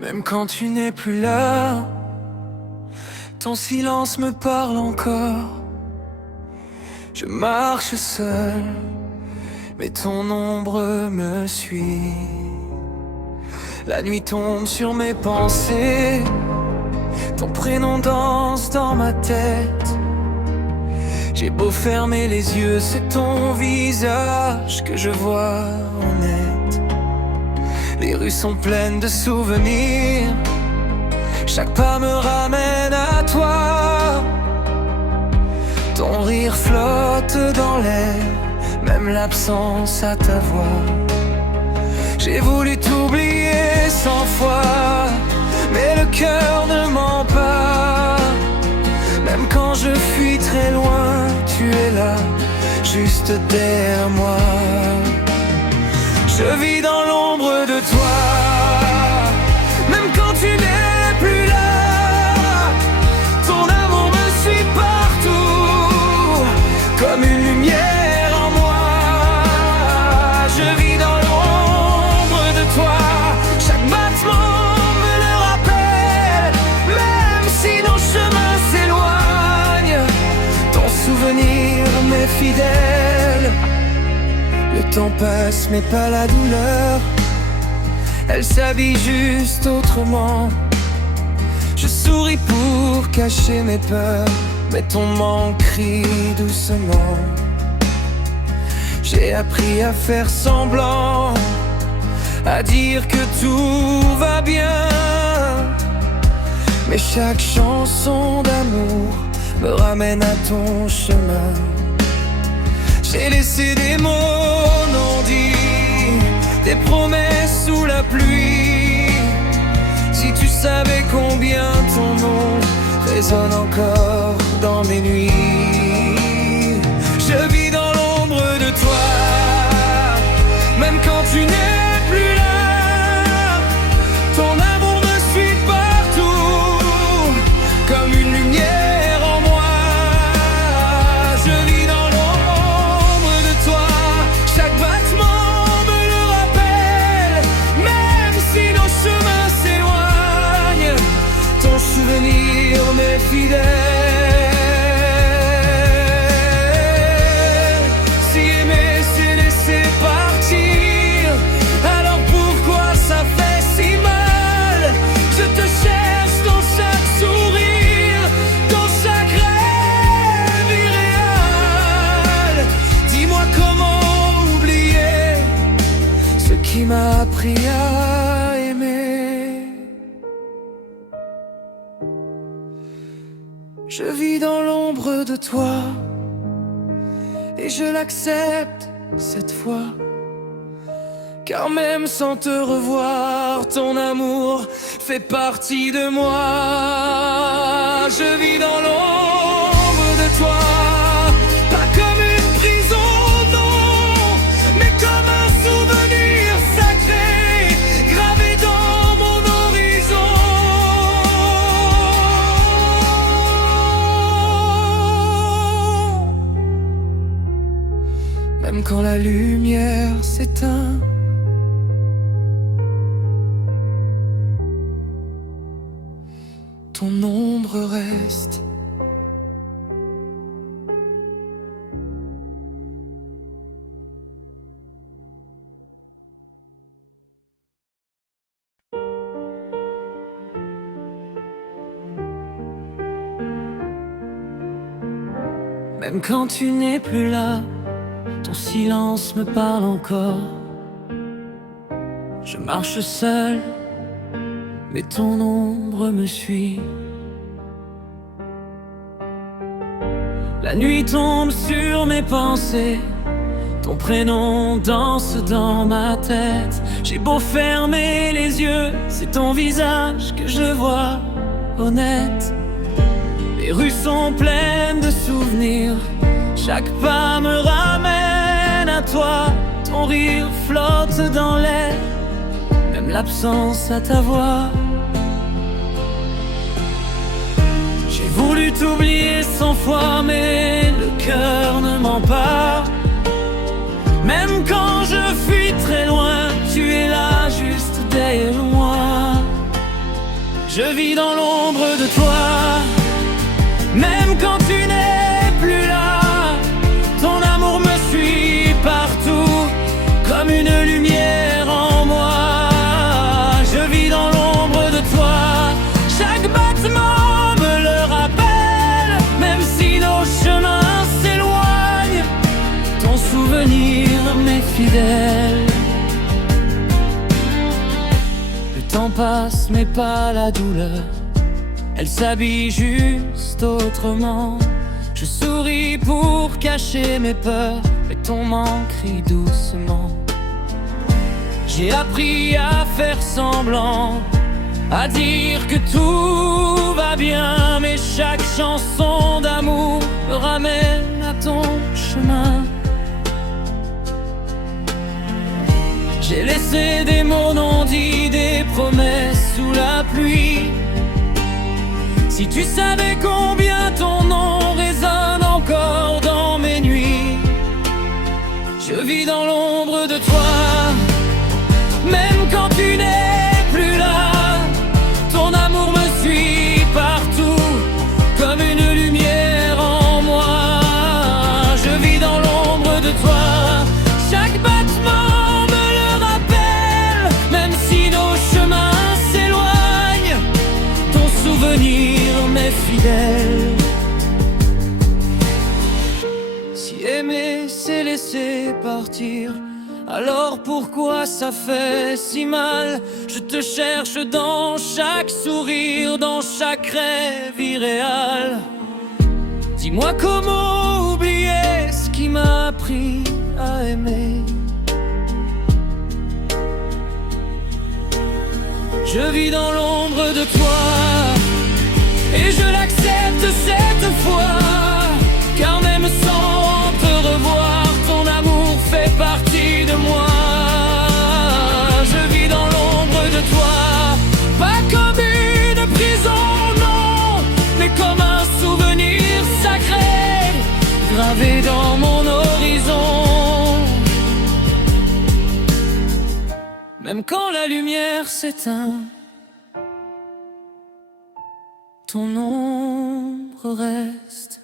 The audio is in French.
Même quand tu n'es plus là, ton silence me parle encore. Je marche seul, mais ton ombre me suit. La nuit tombe sur mes pensées, ton prénom danse dans ma tête. J'ai beau fermer les yeux, c'est ton visage que je vois en net. Les rues sont pleines de souvenirs, chaque pas me ramène à toi. Ton rire flotte dans l'air, même l'absence à ta voix. J'ai voulu t'oublier 100 fois, mais le cœur ne ment pas. Même quand je fuis très loin, tu es là, juste derrière moi. Je vis dans l'ombre de toi, même quand tu n'es plus là. Ton amour me suit partout, comme une lumière en moi. Je vis dans l'ombre de toi, chaque battement me le rappelle. Même si nos chemins s'éloignent, ton souvenir m'est fidèle. Le temps passe mais pas la douleur, elle s'habille juste autrement. Je souris pour cacher mes peurs, mais ton manque crie doucement. J'ai appris à faire semblant, à dire que tout va bien. Mais chaque chanson d'amour me ramène à ton chemin. J'ai laissé des mots non dits, des promesses sous la pluie. Si tu savais combien ton nom résonne encore dans mes nuits. Je vis dans l'ombre de toi, même quand tu n'es plus là. Ton amour me suit partout, comme une lumière en moi. Je vis dans l'ombre de toi, chaque battement me le rappelle. Même si nos chemins s'éloignent, ton souvenir m'est fidèle. Si aimer c'est laisser partir, alors pourquoi ça fait si mal? Je te cherche dans chaque sourire, dans chaque rêve irréel. Dis-moi comment oublier ce qui m'a appris à aimer. Je vis dans l'ombre de toi, et je l'accepte cette fois. Car même sans te revoir, ton amour fait partie de moi. Je vis dans l'ombre de toi, pas comme une prison, non, mais comme un souvenir sacré, gravé dans mon horizon. Même quand la lumière s'éteint, ton ombre reste. Même quand tu n'es plus là, ton silence me parle encore. Je marche seul, mais ton ombre me suit. La nuit tombe sur mes pensées, ton prénom danse dans ma tête. J'ai beau fermer les yeux, c'est ton visage que je vois honnête. Les rues sont pleines de souvenirs, chaque pas me ramène à toi. Ton rire flotte dans l'air, même l'absence à ta voix. J'ai voulu t'oublier 100 fois, mais le cœur ne ment pas. Même quand je fuis très loin, tu es là juste derrière moi. Je vis dans l'ombre de toi, même quand tu n'es plus là. Ton amour me suit partout, comme une lumière en moi. Je vis dans l'ombre de toi, chaque battement me le rappelle. Même si nos chemins s'éloignent, ton souvenir m'est fidèle. Le temps passe mais pas la douleur, elle s'habille juste autrement. Je souris pour cacher mes peurs, mais ton manque crie doucement. J'ai appris à faire semblant, à dire que tout va bien, mais chaque chanson d'amour me ramène à ton chemin. J'ai laissé des mots non dits, des promesses sous la pluie. Si tu savais combien ton nom résonne encore dans mes nuits. Je vis dans l'ombre de toi, même quand tu n'es plus là. Ton amour me suit partout, comme une lumière en moi. Je vis dans l'ombre de toi, chaque battement me le rappelle. Même si nos chemins s'éloignent, ton souvenir m'est fidèle. Si aimer c'est laisser partir, alors pourquoi ça fait si mal? Je te cherche dans chaque sourire, dans chaque rêve irréel. Dis-moi comment oublier ce qui m'a appris à aimer. Je vis dans l'ombre de toi, et je l'accepte cette fois, car même sans te revoir, ton amour fait partie de moi. Je vis dans l'ombre de toi, pas comme une prison, non, mais comme un souvenir sacré, gravé dans mon horizon. Même quand la lumière s'éteint, ton ombre reste